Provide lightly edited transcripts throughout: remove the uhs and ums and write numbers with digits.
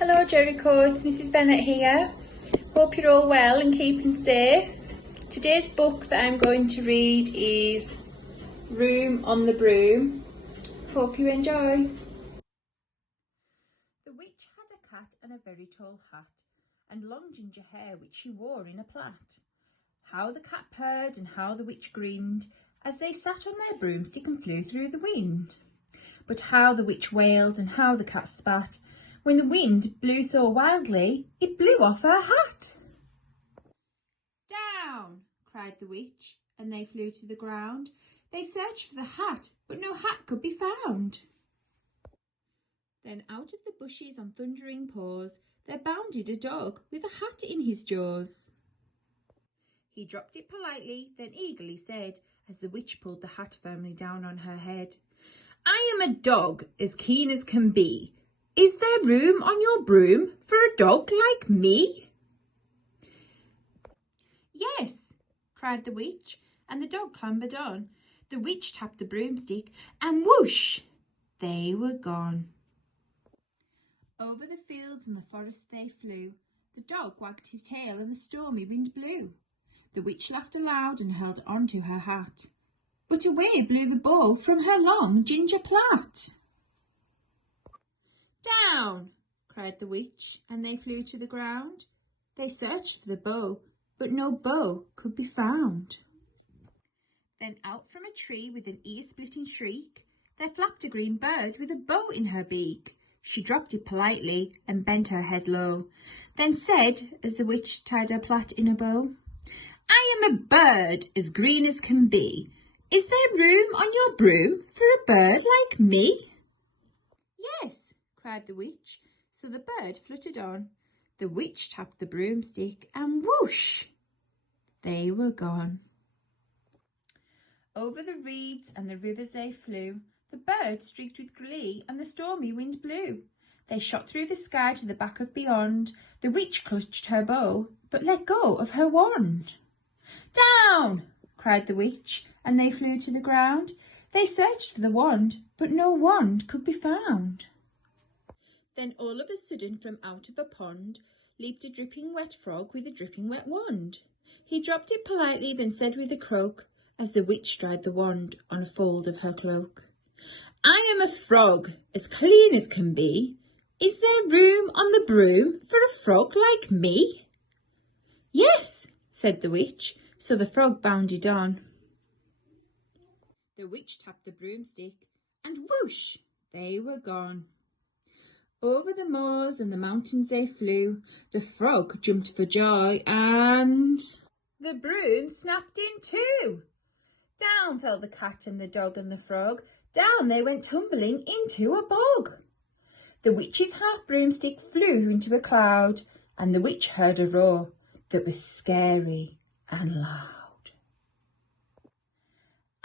Hello Jericho, it's Mrs Bennett here. Hope you're all well and keeping safe. Today's book that I'm going to read is Room on the Broom. Hope you enjoy. The witch had a cat and a very tall hat, and long ginger hair which she wore in a plait. How the cat purred and how the witch grinned, as they sat on their broomstick and flew through the wind. But how the witch wailed and how the cat spat, when the wind blew so wildly it blew off her hat. "Down!" cried the witch, and they flew to the ground. They searched for the hat, but no hat could be found. Then out of the bushes on thundering paws there bounded a dog with a hat in his jaws. He dropped it politely, then eagerly said, as the witch pulled the hat firmly down on her head, "I am a dog as keen as can be. Is there room on your broom for a dog like me?" "Yes," cried the witch, and the dog clambered on. The witch tapped the broomstick, and whoosh, they were gone. Over the fields and the forest they flew. The dog wagged his tail and the stormy wind blew. The witch laughed aloud and held on to her hat, but away blew the bow from her long ginger plait. "Down!" cried the witch, and they flew to the ground. They searched for the bow, but no bow could be found. Then out from a tree with an ear-splitting shriek, there flapped a green bird with a bow in her beak. She dropped it politely and bent her head low, then said, as the witch tied her plait in a bow, "I am a bird as green as can be. Is there room on your broom for a bird like me?" "Yes," cried the witch, so the bird fluttered on. The witch tapped the broomstick, and whoosh, they were gone. Over the reeds and the rivers they flew. The bird streaked with glee, and the stormy wind blew. They shot through the sky to the back of beyond. The witch clutched her bow, but let go of her wand. "Down!" cried the witch, and they flew to the ground. They searched for the wand, but no wand could be found. Then all of a sudden from out of a pond leaped a dripping wet frog with a dripping wet wand. He dropped it politely, then said with a croak, as the witch dried the wand on a fold of her cloak, "I am a frog as clean as can be. Is there room on the broom for a frog like me?" "Yes," said the witch, so the frog bounded on. The witch tapped the broomstick, and whoosh, they were gone. Over the moors and the mountains they flew. The frog jumped for joy, and the broom snapped in two. Down fell the cat and the dog and the frog. Down they went tumbling into a bog. The witch's half broomstick flew into a cloud, and the witch heard a roar that was scary and loud.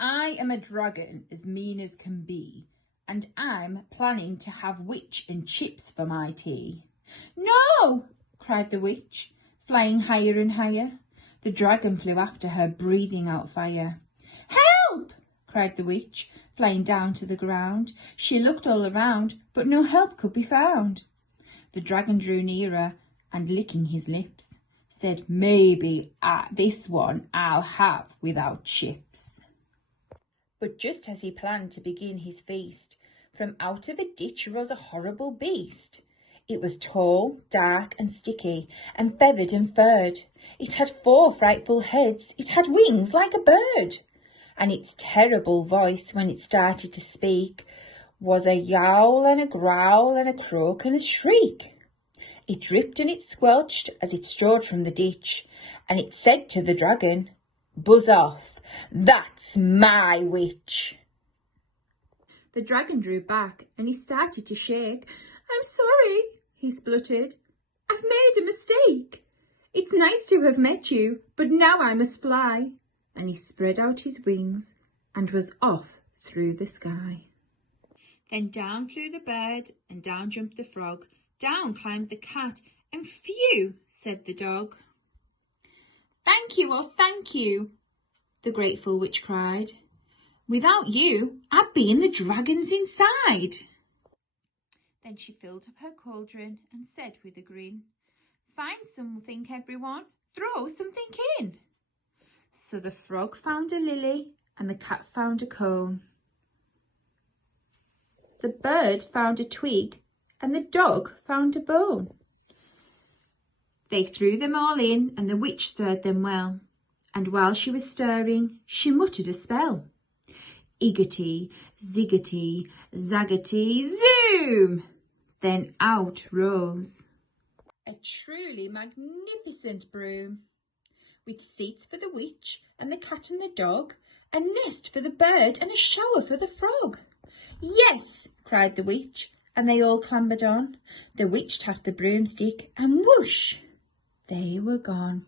"I am a dragon as mean as can be, and I'm planning to have witch and chips for my tea." "No!" cried the witch, flying higher and higher. The dragon flew after her, breathing out fire. "Help!" cried the witch, flying down to the ground. She looked all around, but no help could be found. The dragon drew nearer, and licking his lips, said, "Maybe this one I'll have without chips." But just as he planned to begin his feast, from out of a ditch rose a horrible beast. It was tall, dark and sticky, and feathered and furred. It had 4 frightful heads, it had wings like a bird, and its terrible voice, when it started to speak, was a yowl and a growl and a croak and a shriek. It dripped and it squelched as it strode from the ditch, and it said to the dragon, "Buzz off, that's my witch." The dragon drew back and he started to shake. "I'm sorry," he spluttered. "I've made a mistake. It's nice to have met you, but now I must fly." And he spread out his wings and was off through the sky. Then down flew the bird and down jumped the frog. Down climbed the cat, and phew, said the dog. "Thank you, oh thank you," the grateful witch cried. "Without you, I'd be in the dragon's inside." Then she filled up her cauldron and said with a grin, "Find something, everyone, throw something in." So the frog found a lily and the cat found a cone. The bird found a twig and the dog found a bone. They threw them all in and the witch stirred them well. And while she was stirring, she muttered a spell. Iggity, ziggity, zaggity, zoom! Then out rose a truly magnificent broom, with seats for the witch and the cat and the dog, a nest for the bird and a shower for the frog. "Yes!" cried the witch, and they all clambered on. The witch tapped the broomstick and whoosh, they were gone.